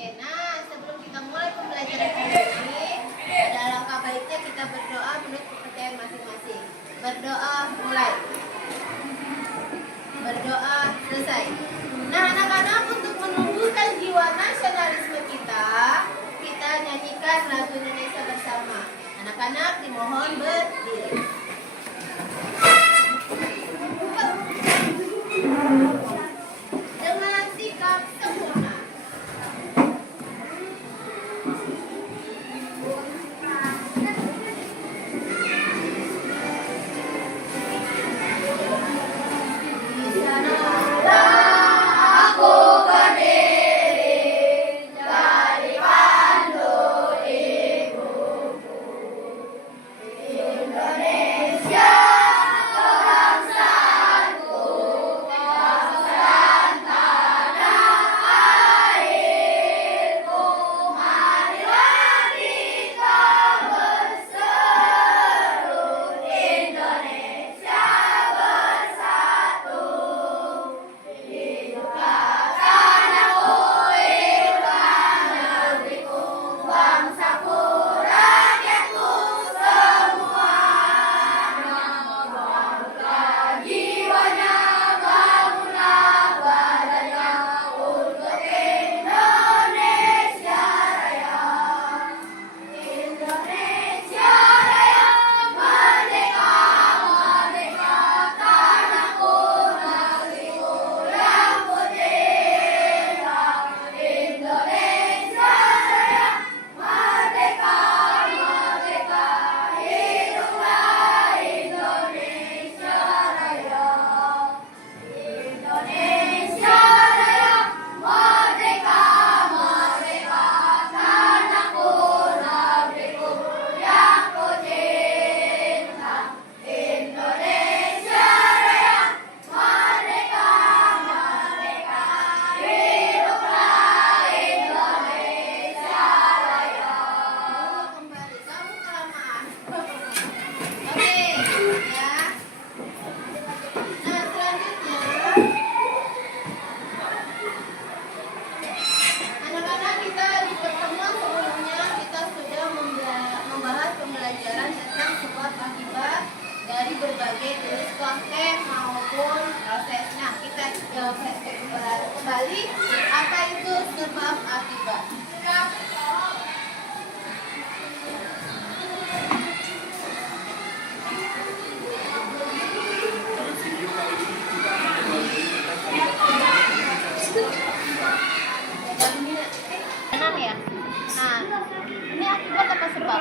Nah, sebelum kita mulai pembelajaran hari ini, ada langkah baiknya kita berdoa menurut kepercayaan masing-masing. Berdoa mulai. Berdoa selesai. Nah, anak-anak, untuk menumbuhkan jiwa nasionalisme kita nyanyikan lagu Indonesia bersama. Anak-anak dimohon berdiri. Dengan sikap sempurna. Dari berbagai jenis konten maupun proses. Nah, kita flashback kembali apa itu sebab akibat. Ya. Nah, ini akibat apa sebab?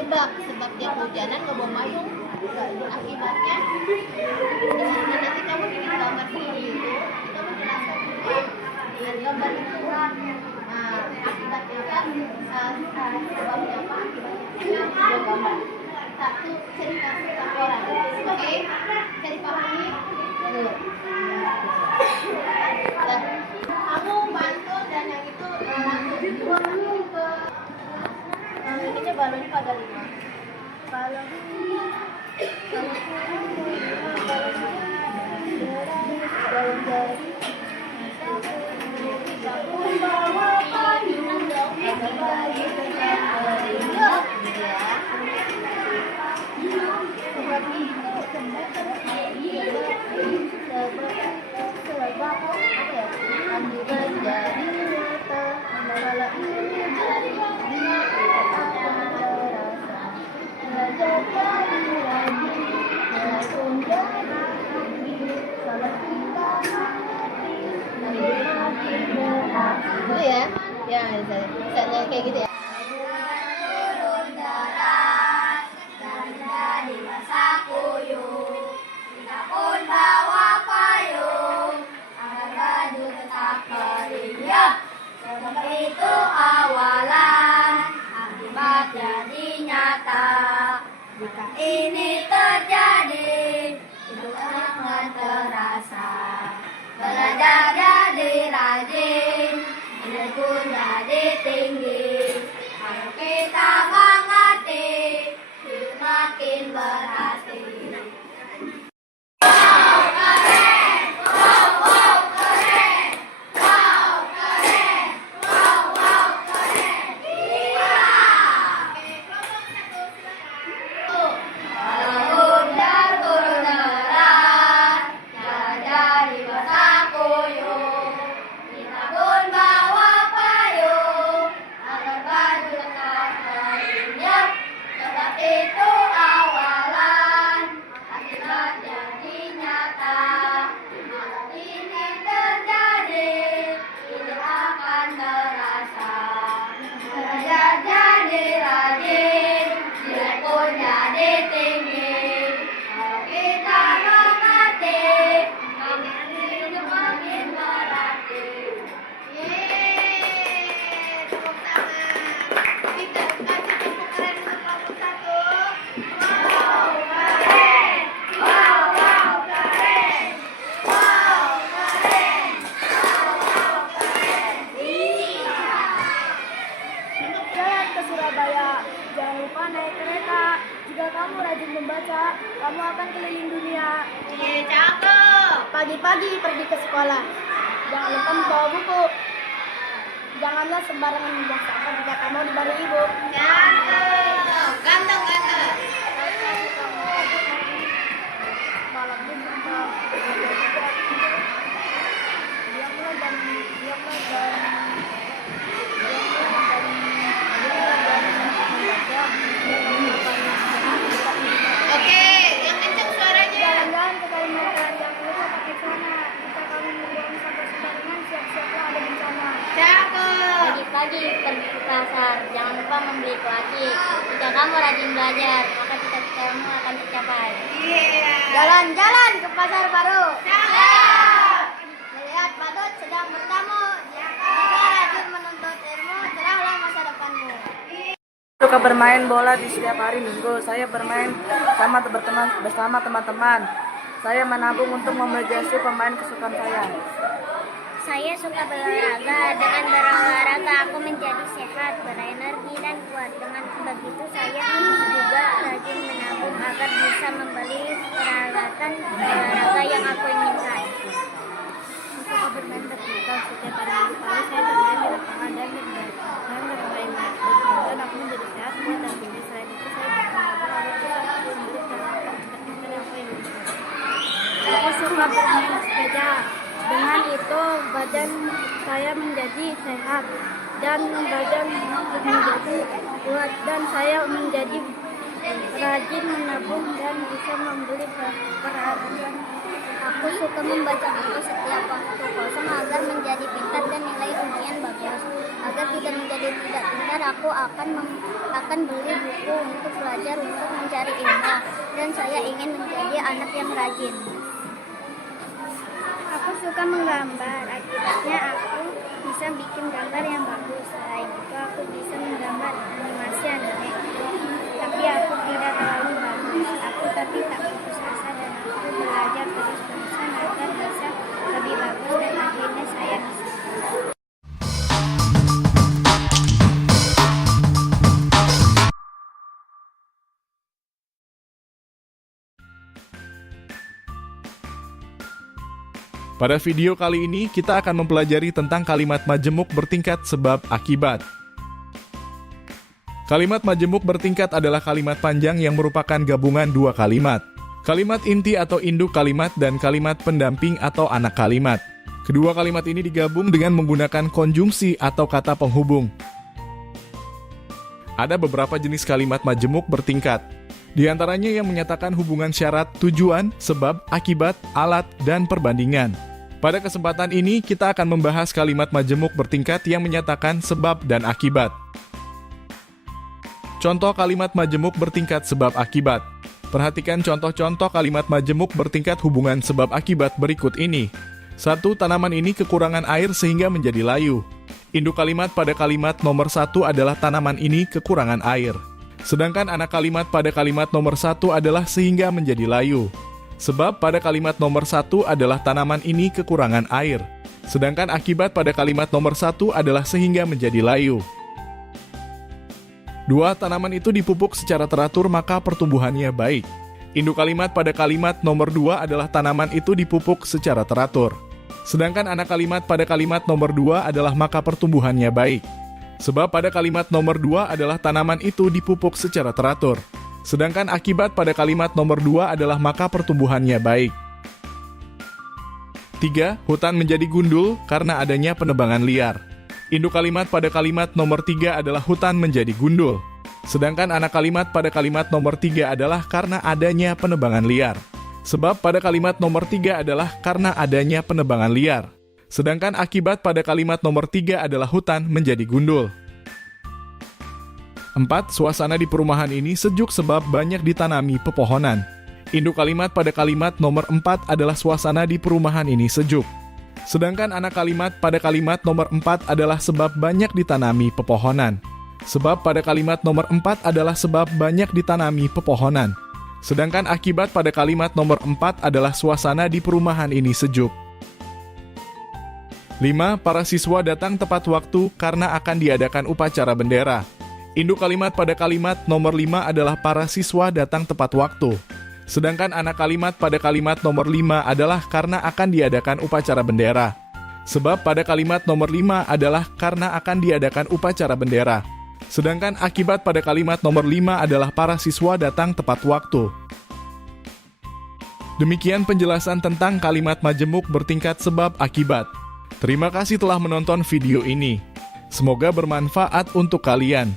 Sebab dia kehujanan nggak bawa payung. Akibatnya nanti kamu bikin gambar sendiri itu kamu jelaskan dengan gambar itu. Nah, akibatnya kan sebabnya apa? Akibatnya dua gambar. Satu cerita tentang orang. Oke, bisa dipahami? Dulu. Dan kamu bantu dan yang itu bantu ke ininya balonnya pada 5. Balon itu ya bisa kayak gitu ya. Itu awalan, akibat jadi nyata. Jika ini terjadi, itu akan terasa. Belajar jadi rajin, nilai pun jadi tinggi. Kalau kita mengerti, hidup makin berarti. Wow, keren! Wow, keren! Wow, keren! Cak. Kamu akan keliling dunia. Iya, cakep. Pagi-pagi pergi ke sekolah. Jangan lupa membawa buku. Janganlah sembarangan membuang sampah jika kamu diberi ibu. Cakep. Ganteng, ganteng. Malam berjumpa. Diamlah dan Oke, yang kenceng suaranya. jalan-jalan ke Kalimantan. Jangan lupa pakai celana. Jika kamu membuang sampah sembarangan, siap-siaplah ada bencana. Cakep. Pagi-pagi pergi ke pasar, jangan lupa membeli kuaci. Jika kamu rajin belajar, maka cita-citamu akan tercapai. Iya. Jalan-jalan ke pasar baru. Cakep. Melihat badut sedang bertamu. Jika rajin menuntut ilmu, cerahlah masa depanmu. Suka bermain bola di setiap hari Minggu. Saya bermain bersama teman-teman. Saya menabung untuk membeli jersey pemain kesukaan saya. Saya suka berolahraga. Dengan berolahraga aku menjadi sehat, berenergi dan kuat. Dengan begitu saya juga rajin menabung agar bisa membeli peralatan olahraga yang aku inginkan. Saya suka bermain badminton. Setiap hari Minggu pagi saya bermain di lapangan dan bermain badminton. Aku menjadi sehat, kuat dan tinggi. Selain itu saya menabung agar bisa membeli peralatan cita-cita yang aku inginkan. Aku suka bermain sepeda. Dengan itu badan saya menjadi sehat dan badan menjadi kuat dan saya menjadi rajin menabung dan bisa membeli peralatan. Aku suka membaca buku setiap waktu kosong agar menjadi pintar dan nilai ujian bagus. Agar tidak menjadi tidak pintar, aku akan beli buku untuk belajar untuk mencari ilmu dan saya ingin menjadi anak yang rajin. Aku suka menggambar, akibatnya aku bisa bikin gambar yang bagus. Selain itu aku bisa menggambar animasi anime. Tapi aku tidak terlalu bagus. Aku tapi tak putus asa dan aku belajar terus-terusan agar bisa lebih bagus dan akhirnya saya bisa. Pada video kali ini, kita akan mempelajari tentang kalimat majemuk bertingkat sebab akibat. Kalimat majemuk bertingkat adalah kalimat panjang yang merupakan gabungan dua kalimat. Kalimat inti atau induk kalimat dan kalimat pendamping atau anak kalimat. Kedua kalimat ini digabung dengan menggunakan konjungsi atau kata penghubung. Ada beberapa jenis kalimat majemuk bertingkat. Di antaranya yang menyatakan hubungan syarat, tujuan, sebab, akibat, alat, dan perbandingan. Pada kesempatan ini, kita akan membahas kalimat majemuk bertingkat yang menyatakan sebab dan akibat. Contoh kalimat majemuk bertingkat sebab akibat. Perhatikan contoh-contoh kalimat majemuk bertingkat hubungan sebab akibat berikut ini. 1. Tanaman ini kekurangan air sehingga menjadi layu. Induk kalimat pada kalimat nomor 1 adalah tanaman ini kekurangan air. Sedangkan anak kalimat pada kalimat nomor 1 adalah sehingga menjadi layu. Sebab pada kalimat nomor 1 adalah tanaman ini kekurangan air. Sedangkan akibat pada kalimat nomor 1 adalah sehingga menjadi layu. 2. Tanaman itu dipupuk secara teratur maka pertumbuhannya baik. Induk kalimat pada kalimat nomor 2 adalah tanaman itu dipupuk secara teratur. Sedangkan anak kalimat pada kalimat nomor 2 adalah maka pertumbuhannya baik. Sebab pada kalimat nomor 2 adalah tanaman itu dipupuk secara teratur. Sedangkan akibat pada kalimat nomor 2 adalah maka pertumbuhannya baik. 3. Hutan menjadi gundul karena adanya penebangan liar. Induk kalimat pada kalimat nomor 3 adalah hutan menjadi gundul. Sedangkan anak kalimat pada kalimat nomor 3 adalah karena adanya penebangan liar. Sebab pada kalimat nomor 3 adalah karena adanya penebangan liar. Sedangkan akibat pada kalimat nomor 3 adalah hutan menjadi gundul. 4. Suasana di perumahan ini sejuk sebab banyak ditanami pepohonan. Induk kalimat pada kalimat nomor 4 adalah suasana di perumahan ini sejuk. Sedangkan anak kalimat pada kalimat nomor 4 adalah sebab banyak ditanami pepohonan. Sebab pada kalimat nomor 4 adalah sebab banyak ditanami pepohonan. Sedangkan akibat pada kalimat nomor 4 adalah suasana di perumahan ini sejuk. 5. Para siswa datang tepat waktu karena akan diadakan upacara bendera. Induk kalimat pada kalimat nomor 5 adalah para siswa datang tepat waktu. Sedangkan anak kalimat pada kalimat nomor 5 adalah karena akan diadakan upacara bendera. Sebab pada kalimat nomor 5 adalah karena akan diadakan upacara bendera. Sedangkan akibat pada kalimat nomor 5 adalah para siswa datang tepat waktu. Demikian penjelasan tentang kalimat majemuk bertingkat sebab akibat. Terima kasih telah menonton video ini. Semoga bermanfaat untuk kalian.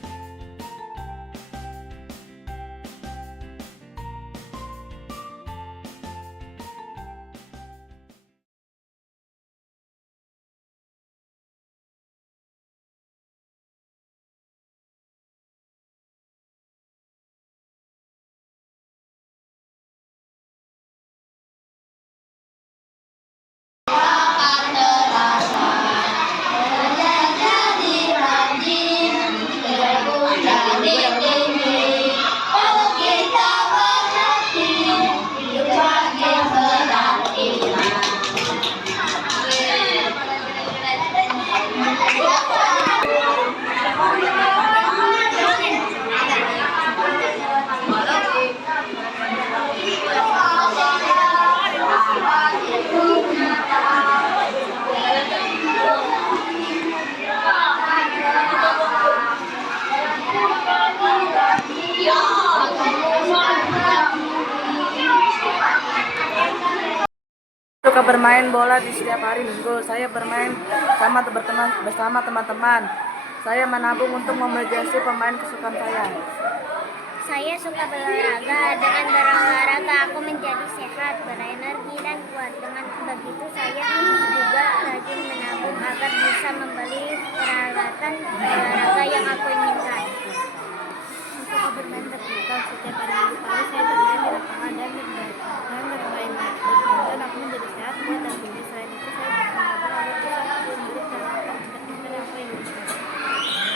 Suka bermain bola di setiap hari Minggu. Saya bermain bersama teman-teman. Saya menabung untuk membeli jersey pemain kesukaan saya. Saya suka berolahraga. Dengan berolahraga aku menjadi sehat, berenergi dan kuat. Dengan begitu saya juga rajin menabung agar bisa membeli peralatan olahraga yang aku inginkan. Suka bermain badminton setiap hari Minggu pagi. Saya bermain di lapangan dan bermain badminton. Aku menjadi sehat, kuat dan tinggi. Selain itu saya bisa menabung agar bisa membeli peralatan badminton yang aku inginkan.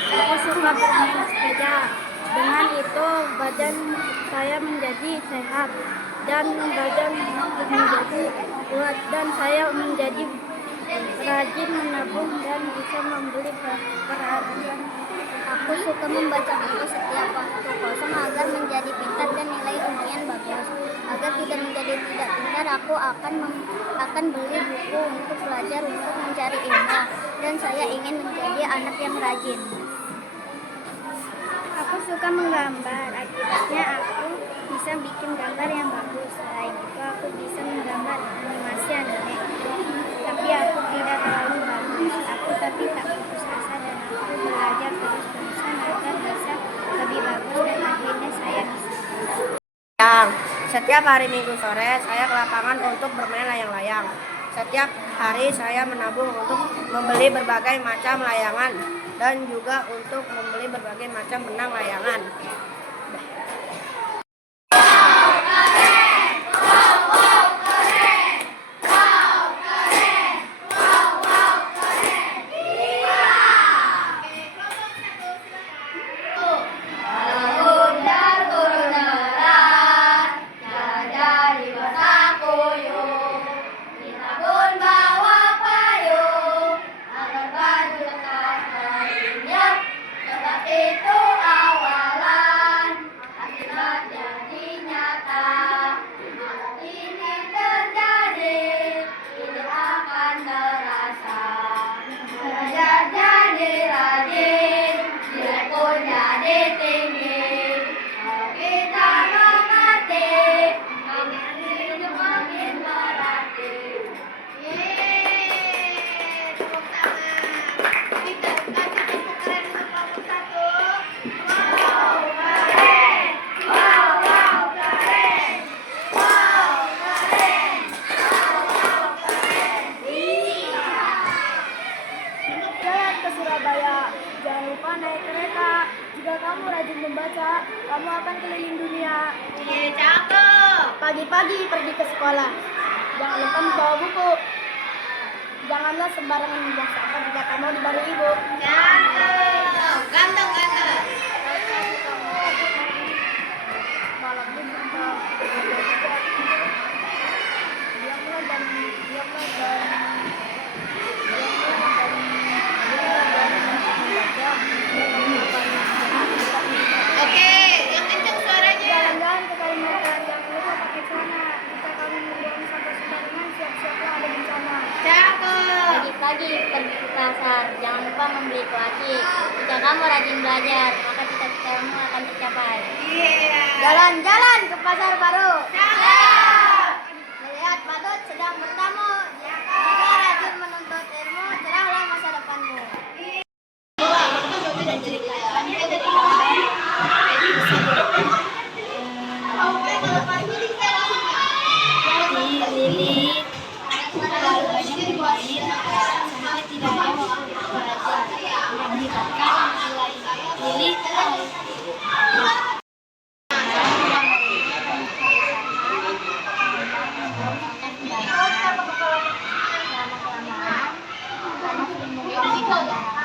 Aku suka bermain sepeda. Dengan itu badan saya menjadi sehat dan badan menjadi kuat dan saya menjadi rajin menabung dan bisa membeli peralatan. Aku suka membaca buku setiap waktu kosong agar menjadi pintar dan nilai ujian bagus. Agar tidak menjadi tidak pintar, aku akan beli buku untuk belajar untuk mencari ilmu. Dan saya ingin menjadi anak yang rajin. Aku suka menggambar. Akibatnya aku bisa bikin gambar yang bagus. Selain itu aku bisa menggambar animasi anime. Tapi aku tidak terlalu bagus. Aku tapi tak putus asa dan aku belajar terus-terusan agar bisa lebih bagus dan akhirnya saya bisa. Setiap hari Minggu sore saya ke lapangan untuk bermain layang-layang. Setiap hari saya menabung untuk membeli berbagai macam layangan dan juga untuk membeli berbagai macam benang layangan. Jangan lupa naik kereta. Jika kamu rajin membaca, kamu akan keliling dunia. Pagi-pagi pergi ke sekolah. Jangan lupa membawa buku. Janganlah sembarangan membuang sampah jika kamu diberi ibu. Ganteng. Malam ini kita diamlah dan membaca. pergi ke pasar. Jangan lupa membeli plastik. Jika kamu rajin belajar, maka cita-citamu akan tercapai. Jalan-jalan ke pasar baru. Melihat badut sedang bertamu. Jika rajin menuntut ilmu, cerahlah masa depanmu. Lilit terlalu banyak bermain sampai tidak ada waktu untuk belajar. Mengakibatkan Lili terlalu lama-kelamaan karena sering membuang